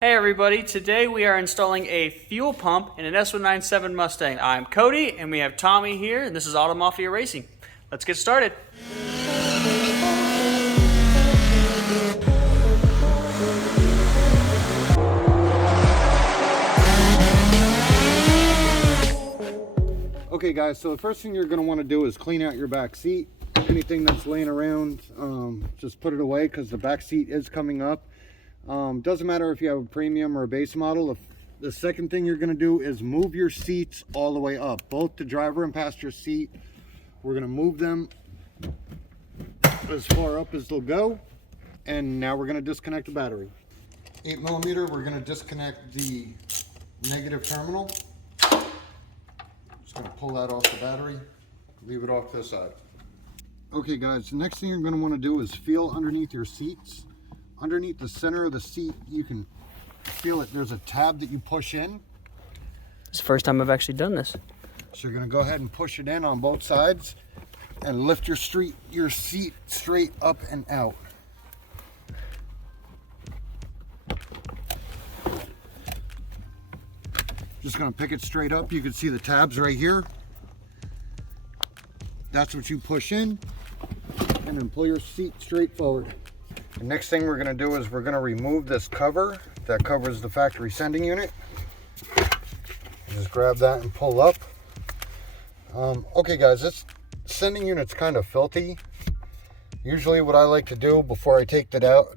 Hey everybody, today we are installing a fuel pump in an S197 Mustang. I'm Cody and we have Tommy here and this is Auto Mafia Racing. Let's get started. Okay guys, so the first thing you're going to want to do is clean out your back seat. Anything that's laying around, just put it away because the back seat is coming up. Doesn't matter if you have a premium or a base model. The second thing you're going to do is move your seats all the way up, both the driver and passenger seat. We're going to move them as far up as they'll go, and now we're going to disconnect the battery. 8mm, we're going to disconnect the negative terminal. Just going to pull that off the battery, leave it off this side. Okay guys, the next thing you're going to want to do is feel underneath your seats. Underneath the center of the seat, you can feel it. There's a tab that you push in. It's the first time I've actually done this. So you're going to go ahead and push it in on both sides and lift your seat straight up and out. Just going to pick it straight up. You can see the tabs right here. That's what you push in, and then pull your seat straight forward. The next thing we're going to do is we're going to remove this cover that covers the factory sending unit. Just grab that and pull up. Okay guys, this sending unit's kind of filthy. Usually what I like to do before I take it out,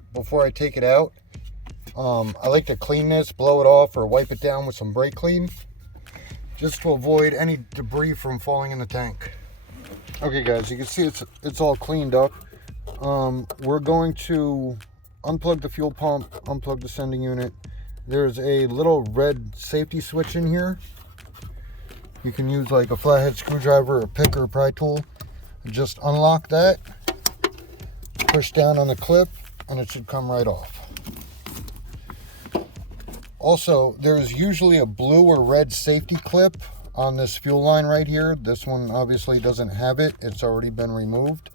I like to clean this, blow it off, or wipe it down with some brake clean, just to avoid any debris from falling in the tank. Okay guys, you can see it's all cleaned up. We're going to unplug the fuel pump, unplug the sending unit. There's a little red safety switch in here. You can use like a flathead screwdriver, a pick, or a pry tool. Just unlock that, push down on the clip, and it should come right off. Also, there's usually a blue or red safety clip on this fuel line right here. This one obviously doesn't have it. It's already been removed.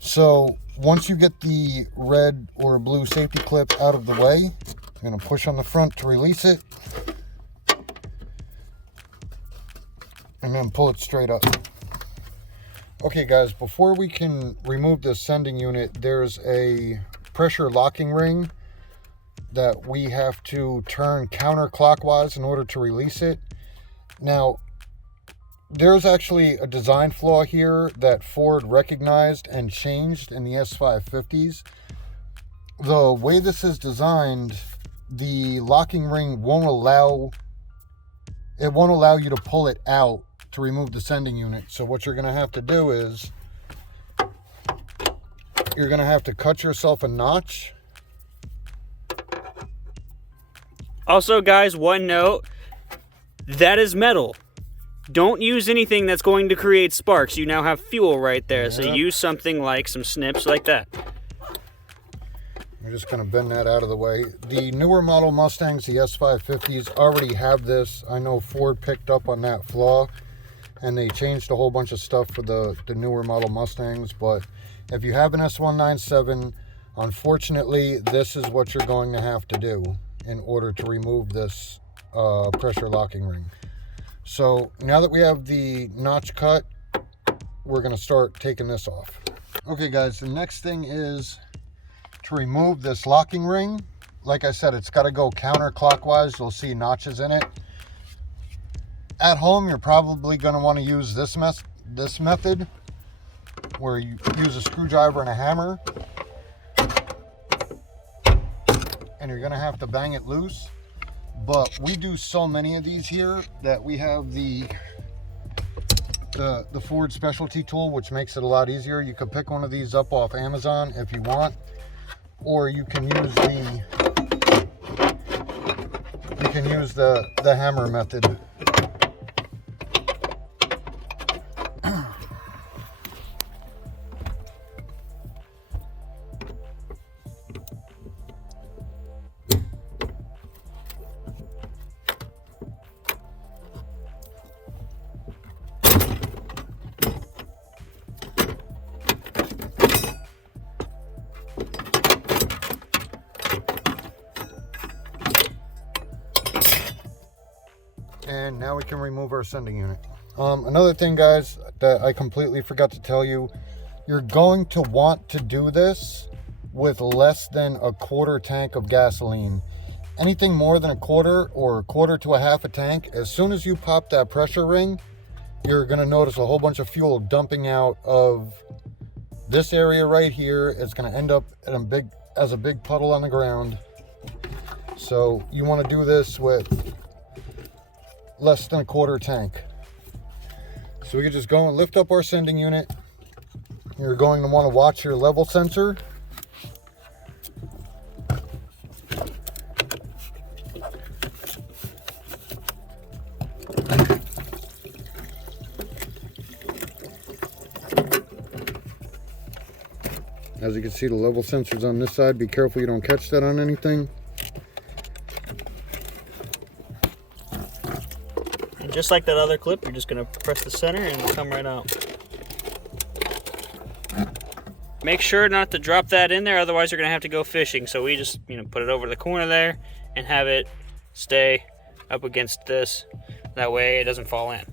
So once you get the red or blue safety clip out of the way, you're going to push on the front to release it, and then pull it straight up. Okay guys, before we can remove this sending unit, there's a pressure locking ring that we have to turn counterclockwise in order to release it. Now, there's actually a design flaw here that Ford recognized and changed in the S550s. The way this is designed, the locking ring won't allow you to pull it out to remove the sending unit. So what you're going to have to do is you're going to have to cut yourself a notch. Also guys, one note, that is metal. Don't use anything that's going to create sparks. You now have fuel right there. Yep. So use something like some snips like that. I'm just going to bend that out of the way. The newer model Mustangs, the S550s, already have this. I know Ford picked up on that flaw, and they changed a whole bunch of stuff for the newer model Mustangs. But if you have an S197, unfortunately, this is what you're going to have to do in order to remove this pressure locking ring. So now that we have the notch cut, we're going to start taking this off. Okay guys, the next thing is to remove this locking ring. Like I said, it's got to go counterclockwise. You'll see notches in it. At home, you're probably going to want to use this method, where you use a screwdriver and a hammer, and you're going to have to bang it loose. But we do so many of these here that we have the Ford specialty tool, which makes it a lot easier. You could pick one of these up off Amazon if you want, or you can use the hammer method. And now we can remove our sending unit. Another thing, guys, that I completely forgot to tell you, you're going to want to do this with less than a quarter tank of gasoline. Anything more than a quarter or a quarter to a half a tank, as soon as you pop that pressure ring, you're going to notice a whole bunch of fuel dumping out of this area right here. It's going to end up in as a big puddle on the ground. So you want to do this with less than a quarter tank. So we can just go and lift up our sending unit. You're going to want to watch your level sensor. As you can see, the level sensor's on this side. Be careful you don't catch that on anything. And just like that other clip, you're just going to press the center and it'll come right out. Make sure not to drop that in there, otherwise you're going to have to go fishing. So we just, put it over the corner there and have it stay up against this. That way it doesn't fall in.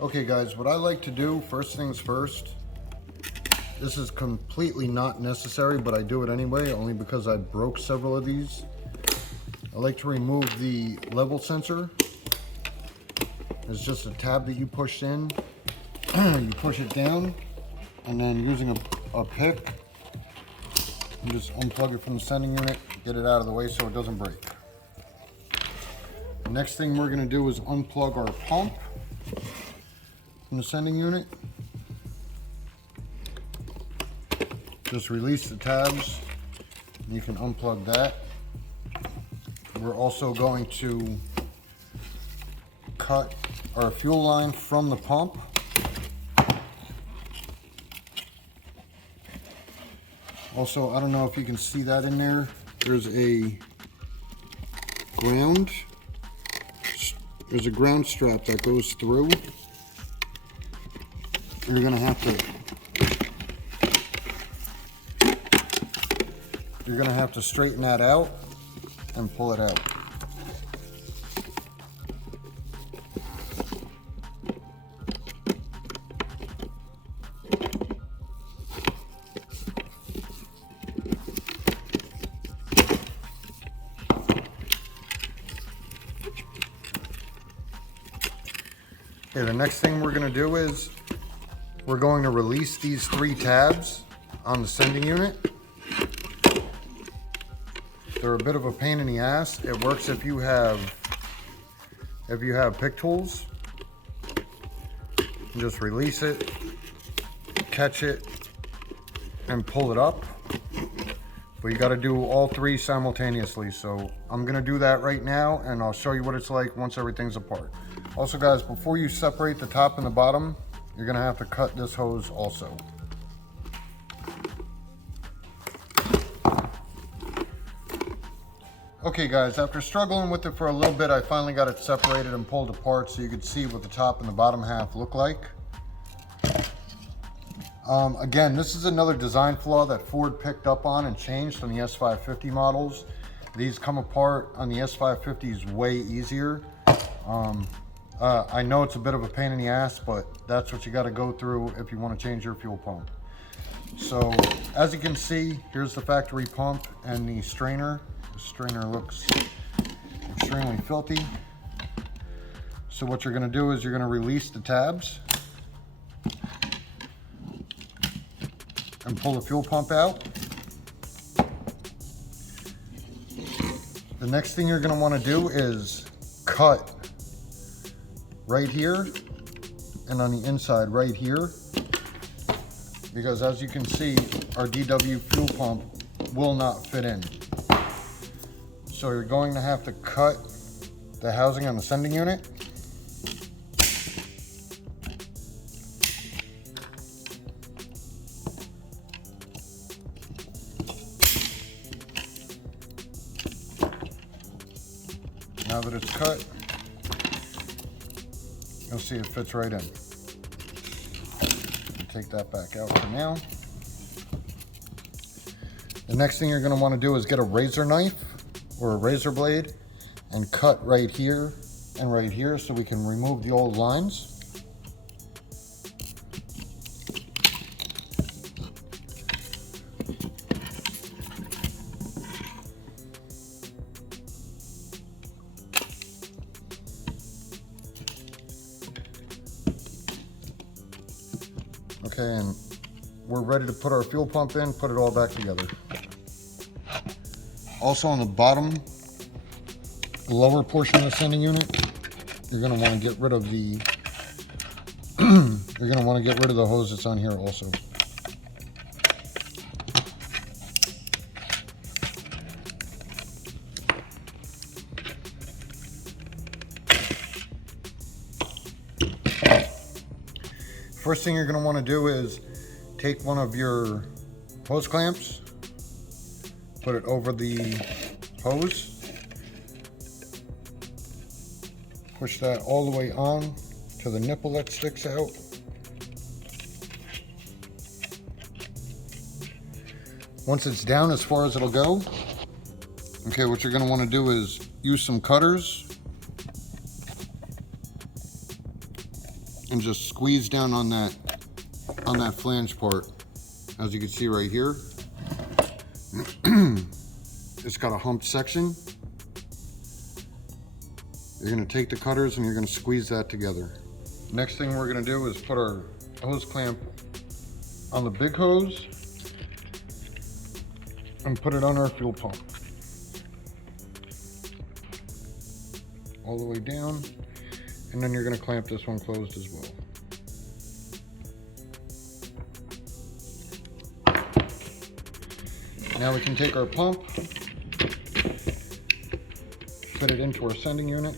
Okay guys, what I like to do, first things first, this is completely not necessary, but I do it anyway, only because I broke several of these. I like to remove the level sensor. It's just a tab that you push in, you push it down, and then using a pick, you just unplug it from the sending unit, get it out of the way so it doesn't break. The next thing we're going to do is unplug our pump from the sending unit. Just release the tabs, and you can unplug that. We're also going to cut our fuel line from the pump. Also, I don't know if you can see that in there. There's a ground strap that goes through. You're gonna have to straighten that out and pull it out. Okay, the next thing we're going to do is we're going to release these 3 tabs on the sending unit. They're a bit of a pain in the ass. It works if you have pick tools. You just release it, catch it, and pull it up. But you got to do all 3 simultaneously. So I'm going to do that right now, and I'll show you what it's like once everything's apart. Also guys, before you separate the top and the bottom, you're going to have to cut this hose also. Okay guys, after struggling with it for a little bit, I finally got it separated and pulled apart so you could see what the top and the bottom half look like. Again, this is another design flaw that Ford picked up on and changed on the S550 models. These come apart on the S550s way easier. I know it's a bit of a pain in the ass, but that's what you got to go through if you want to change your fuel pump. So as you can see, here's the factory pump and the strainer. The strainer looks extremely filthy. So what you're going to do is you're going to release the tabs and pull the fuel pump out. The next thing you're going to want to do is cut right here and on the inside right here, because as you can see, our DW fuel pump will not fit in. So you're going to have to cut the housing on the sending unit. Now that it's cut, you'll see it fits right in. Take that back out for now. The next thing you're going to want to do is get a razor knife or a razor blade and cut right here and right here so we can remove the old lines. Okay, and we're ready to put our fuel pump in, put it all back together. Also on the bottom, the lower portion of the sending unit, you're going to want to get rid of the you're going to want to get rid of the hose that's on here also. First thing you're going to want to do is take one of your hose clamps, put it over the hose, push that all the way on to the nipple that sticks out. Once it's down as far as it'll go, okay, what you're going to want to do is use some cutters and just squeeze down on that flange part. As you can see right here, it's got a humped section. You're going to take the cutters and you're going to squeeze that together. Next thing we're going to do is put our hose clamp on the big hose and put it on our fuel pump. All the way down, and then you're going to clamp this one closed as well. Now we can take our pump, fit it into our sending unit.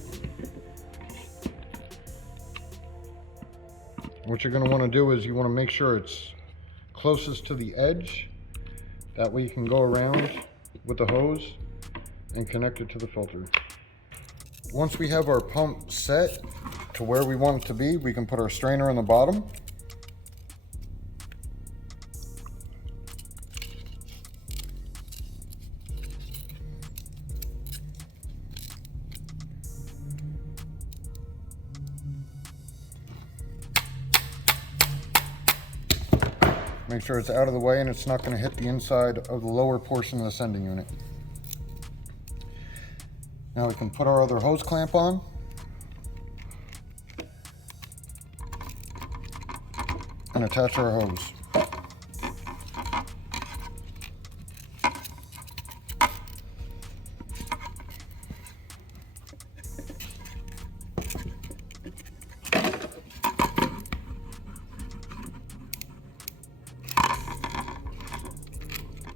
What you're going to want to do is you want to make sure it's closest to the edge. That way you can go around with the hose and connect it to the filter. Once we have our pump set to where we want it to be, we can put our strainer on the bottom. Make sure it's out of the way and it's not going to hit the inside of the lower portion of the sending unit. Now we can put our other hose clamp on. And attach our hose.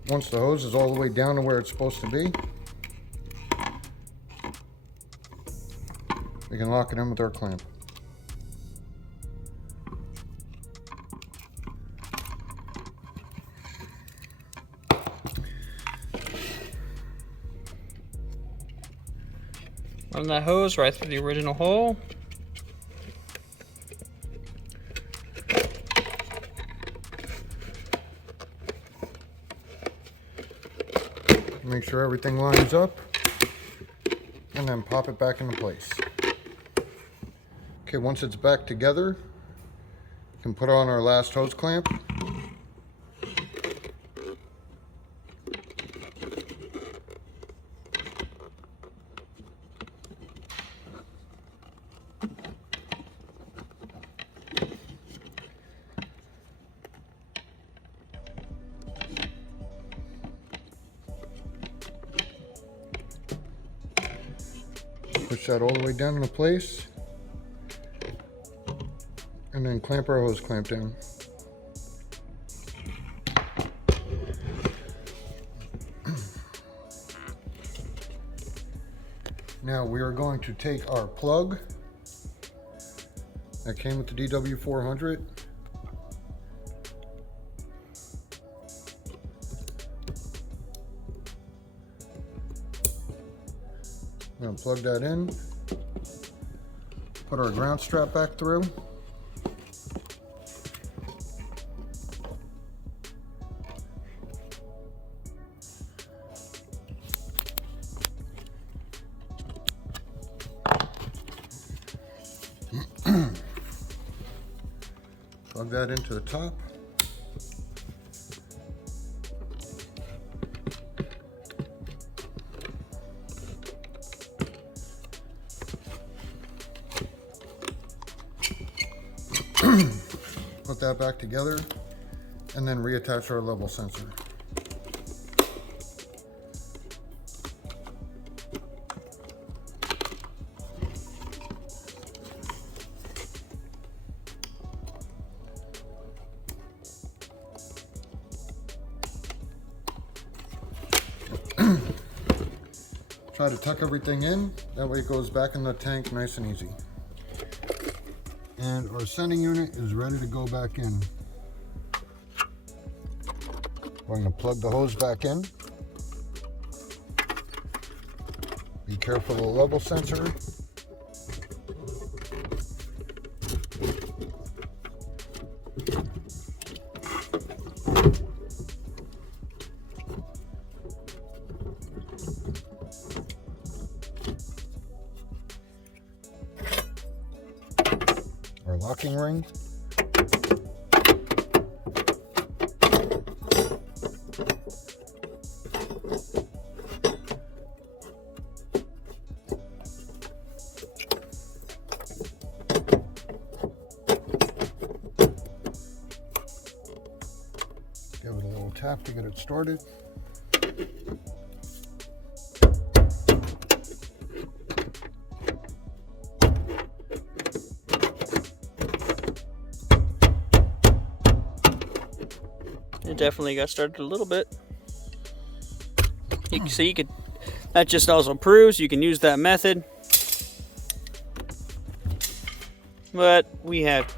Once the hose is all the way down to where it's supposed to be, we can lock it in with our clamp. Run that hose right through the original hole. Make sure everything lines up, and then pop it back into place. Okay, once it's back together, you can put on our last hose clamp. Push that all the way down into place, and then clamp our hose clamp down. Now we are going to take our plug that came with the DW400. Now plug that in, put our ground strap back through. Plug that into the top. Put that back together and then reattach our level sensor. Try to tuck everything in, that way it goes back in the tank nice and easy. And our sending unit is ready to go back in. We're going to plug the hose back in. Be careful of the level sensor. Our locking ring. Give it a little tap to get it started. It definitely got started a little bit. You can see, that just also proves you can use that method. But we have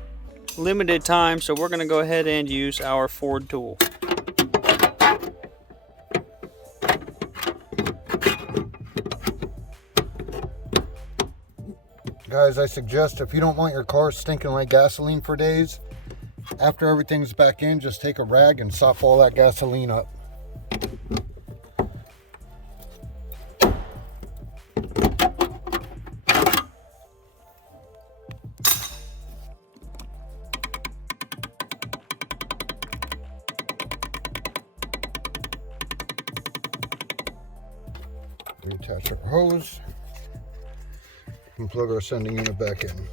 limited time, so we're going to go ahead and use our Ford tool. Guys, I suggest if you don't want your car stinking like gasoline for days, after everything's back in, just take a rag and sop all that gasoline up. Reattach our hose and plug our sending unit back in.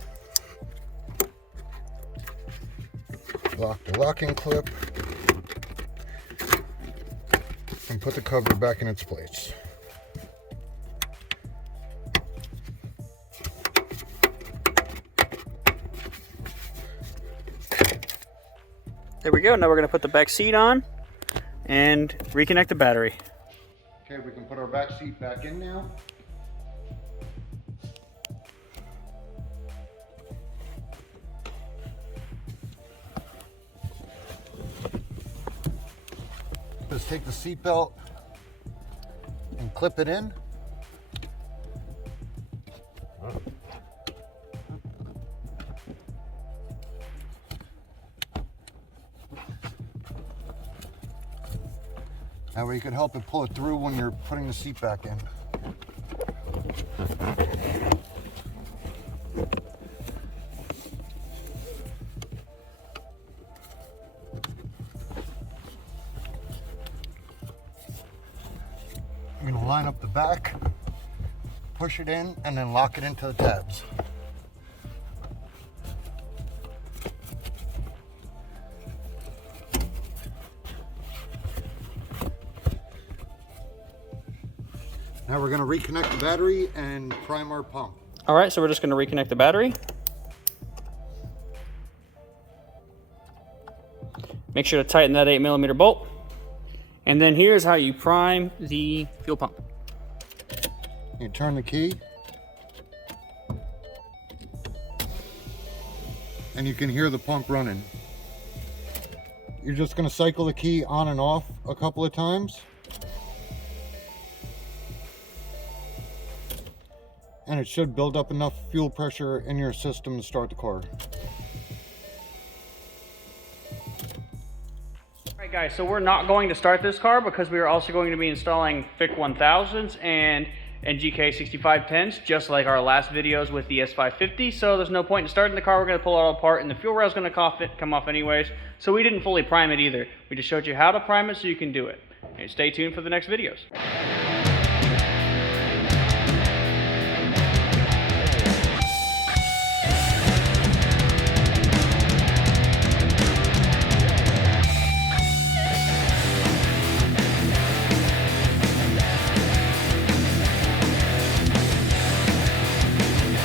Lock the locking clip and put the cover back in its place. There we go. Now we're going to put the back seat on and reconnect the battery. Okay, we can put our back seat back in now. Just take the seat belt and clip it in. That way you can help it pull it through when you're putting the seat back in. You're going to line up the back, push it in, and then lock it into the tabs. Now we're going to reconnect the battery and prime our pump. All right, so we're just going to reconnect the battery. Make sure to tighten that 8mm bolt. And then here's how you prime the fuel pump. You turn the key. And you can hear the pump running. You're just going to cycle the key on and off a couple of times. And it should build up enough fuel pressure in your system to start the car. Alright guys, so we're not going to start this car because we are also going to be installing FIC 1000s, and NGK 6510s, just like our last videos with the S550, so there's no point in starting the car. We're going to pull it all apart, and the fuel rail's going to come off anyways, so we didn't fully prime it either. We just showed you how to prime it so you can do it. And stay tuned for the next videos.